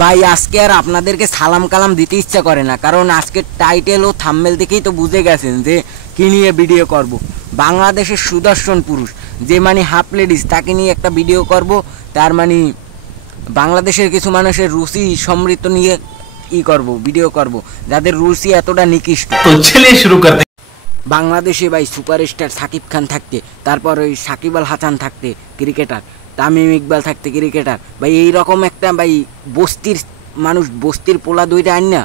ভাই আজকে আর আপনাদেরকে সালাম কালাম দিতে ইচ্ছা করে না, কারণ আজকে টাইটেল ও থাম্বনেল দেখেই তো বুঝে গেছেন যে কি নিয়ে ভিডিও করব। বাংলাদেশের সুদর্শন পুরুষ যে মানে হাফ লেডিস, তাকে নিয়ে একটা ভিডিও করব। তার মানে বাংলাদেশের কিছু মানুষের রুচি সমৃদ্ধ নিয়ে করব, ভিডিও করব, যাদের রুচি এতটা নিকৃষ্ট। তো চলিয়ে শুরু করতে। বাংলাদেশে ভাই সুপারস্টার সাকিব খান থাকতে, তারপর ওই সাকিব আল হাসান থাকতে ক্রিকেটার, তামিম ইকবাল থাকতে ক্রিকেটার, ভাই এইরকম একটা ভাই বস্তির মানুষ, বস্তির পোলা দুইটা আইন না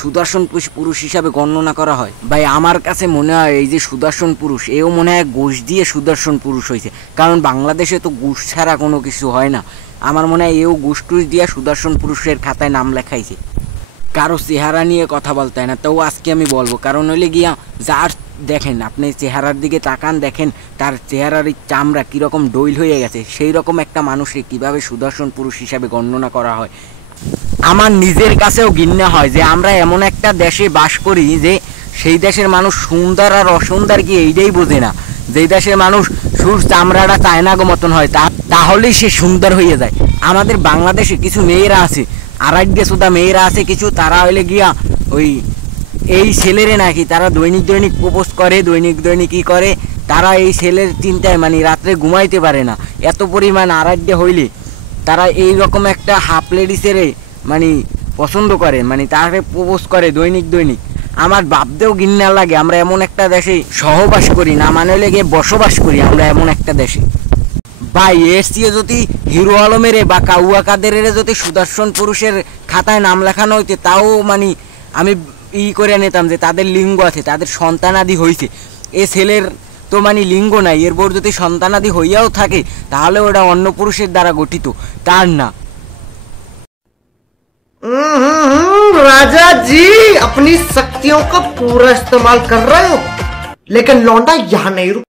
সুদর্শন পুরুষ হিসাবে গণনা করা হয়। ভাই আমার কাছে মনে হয় এই যে সুদর্শন পুরুষ, এও মনে হয় ঘুষ দিয়ে সুদর্শন পুরুষ হয়েছে, কারণ বাংলাদেশে তো ঘুষ ছাড়া কোনো কিছু হয় না। আমার মনে হয় এও ঘুষ টুস দিয়ে সুদর্শন পুরুষের খাতায় নাম লেখাইছে। কারো চেহারা নিয়ে কথা বলতে হয় না, তাও আজকে আমি বলবো, কারণ হইলে গিয়া যার দেখেন আপনি চেহারার দিকে তাকান, দেখেন তার চেহারার চামড়া কীরকম ডইল হয়ে গেছে, সেই রকম একটা মানুষকে কীভাবে সুদর্শন পুরুষ হিসাবে গণনা করা হয়। আমার নিজের কাছেও ঘৃণা হয় যে আমরা এমন একটা দেশে বাস করি যে সেই দেশের মানুষ সুন্দর আর অসুন্দর কি এইটাই বোঝে না। যেই দেশের মানুষ সুর চামড়াটা চায়নাগো মতন হয় তাহলেই সে সুন্দর হয়ে যায়। আমাদের বাংলাদেশে কিছু মেয়েরা আছে, আরাধ্য সুদা মেয়েরা আছে কিছু, তারা হইলে গিয়া ওই এই ছেলেরে নাকি তারা দৈনিক প্রপোজ করে, দৈনিক ই করে, তারা এই ছেলের চিন্তায় মানে রাত্রে ঘুমাইতে পারে না। এত পরিমাণ আরাধ্য হইলে তারা এই রকম একটা হাফ লেডিসের মানে পছন্দ করে, মানে তাকে প্রপোজ করে দৈনিক। আমার ভাবতেও ঘৃণা লাগে আমরা এমন একটা দেশে সহবাস করি, না মানে হইলে গিয়ে বসবাস করি আমরা এমন একটা দেশে। ভাই এসিও যদি হিরো আলমের বা কাউয়া কাদেরের যদি সুদর্শন পুরুষের খাতায় নাম লেখানো হইতে, তাও মানে আমি করে নিতাম যে তাদের লিঙ্গ আছে, তাদের সন্তানাদি হয়েছে। এ ছেলের তো মানে লিঙ্গ নাই, এরপর যদি সন্তানাদি হইয়াও থাকে তাহলে ওটা অন্য পুরুষের দ্বারা গঠিত, তার না। राजा जी अपनी शक्तियों का पूरा इस्तेमाल कर रहे हो, लेकिन लौंडा यहाँ नहीं रुक